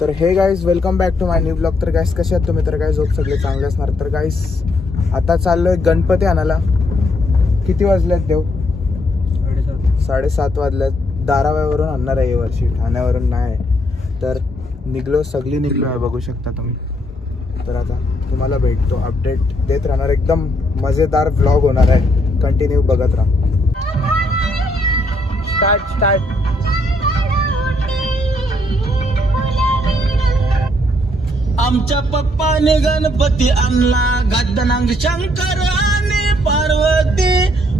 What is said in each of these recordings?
तर hey guys welcome back to my new blog. तर guys कसे आहात तुम्ही? तर गाईज होप सगळे चांगले असणार. तर गाईज आता चाललोय गणपती आणायला. किती वाजलेत देव? 7:30 वाजल्यात. धाराव्यावरून आणणार आहे वर्षी, ठाण्यावरून नाही. तर निघलो, सगळी निघलो आहे, बघू शकता तुम्ही. तर आता तुम्हाला भेटतो, अपडेट देत राहणार. एकदम मजेदार व्लॉग होणार आहे, कंटिन्यू बघत राहा. स्टार्ट. आमच्या पप्पाने गणपती आणला, गद्दनांग शंकर आणि पार्वती,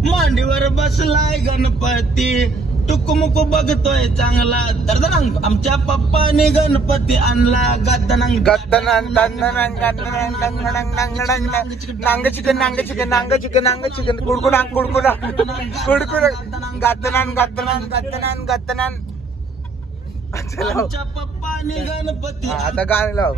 मांडीवर बसलाय गणपती, टुकमुक बघतोय चांगला. दर्दनांग आमच्या पप्पाने गणपती आणला, गद्दनांग नांग चिकन कुडकुडा गद्दनान. आमच्या पप्पाने गणपती. आता गाणं लाव.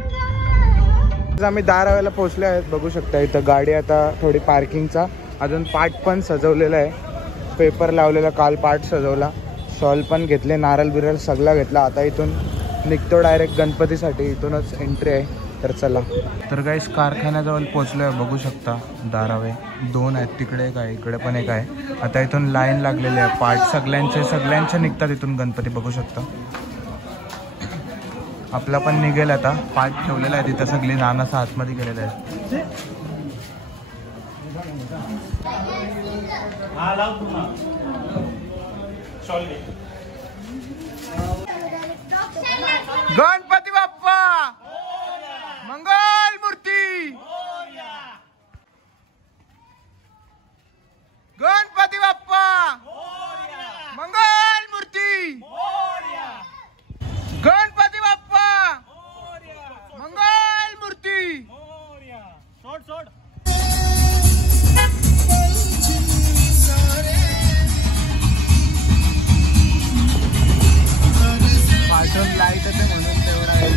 आम्ही धाराव्याला पोहोचले आहेत, बघू शकता. इथं गाडी आता थोडी पार्किंगचा, अजून पार्ट पण सजवलेला आहे. पेपर लावलेला, काल पार्ट सजवला. शॉल पण घेतले, नारळ बिरल सगळा घेतला. आता इथून निघतो डायरेक्ट गणपतीसाठी, इथूनच एंट्री आहे. तर चला. तर गाईस कारखान्याजवळ पोहोचलो आहे, बघू शकता. धारावे 2 आहेत, तिकडे एक आहे, इकडे पण एक आहे. आता इथून लाईन लागलेली आहे. पार्ट सगळ्यांचे निघतात इथून गणपती, बघू शकता. आपला पण निघेल आता. पार्ट ठेवलेला आहे तिथं, सगळी नानासा आतमध्ये गेलेले आहेत. गणपती बाप्पा मंगल मूर्ती, गणपती बाप्पा मंगल मूर्ती, गणपती बाप्पा मंगल मूर्ती. सोड पाठवून लाईट होते म्हणून तेवढा आहे.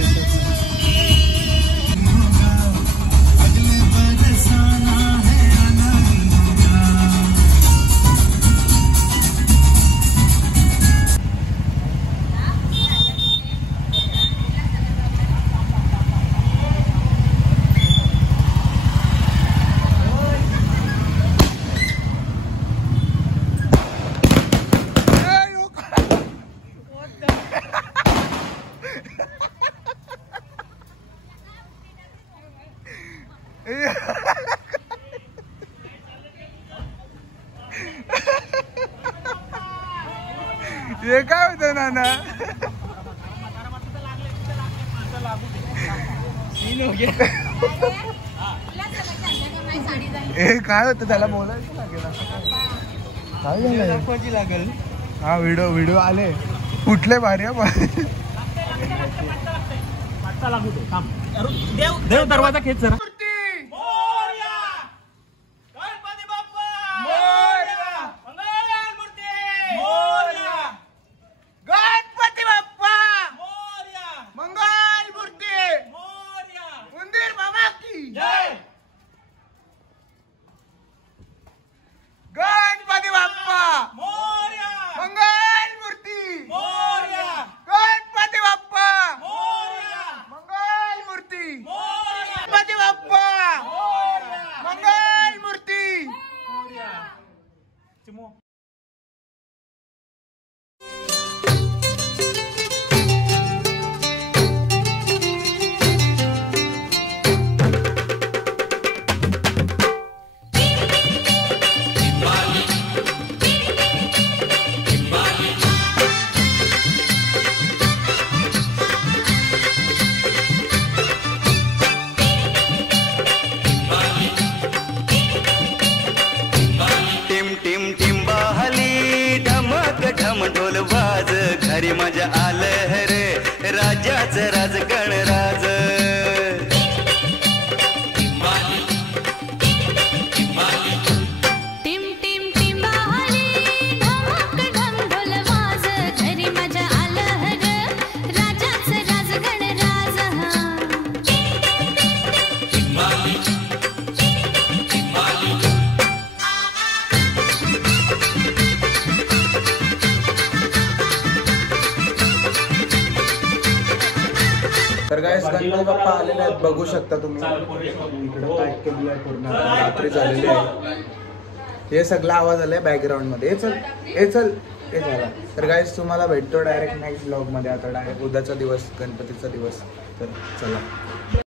हे काय होतं नाना? हे काय होतं, त्याला बोलायचं लागेल. काय झालं? लागेल. हा व्हिडिओ आले, कुठले भारी. देव दरवाजा खेच जरा. घरी मजा आलं रे, राजाचं राज गणराज. तर गाइस गणपती बाप्पा आलेले आहेत, बघू शकता तुम्ही. इकडे पॅक केलेलं आहे पूर्ण, रात्री झालेली आहे. हे सगळा आवाज आलाय बॅकग्राऊंड मध्ये. हे चल हे झाला. तर गाइस तुम्हाला भेटतो डायरेक्ट नेक्स्ट ब्लॉग मध्ये. आता डायरेक्ट उद्याचा दिवस, गणपतीचा दिवस. तर चला.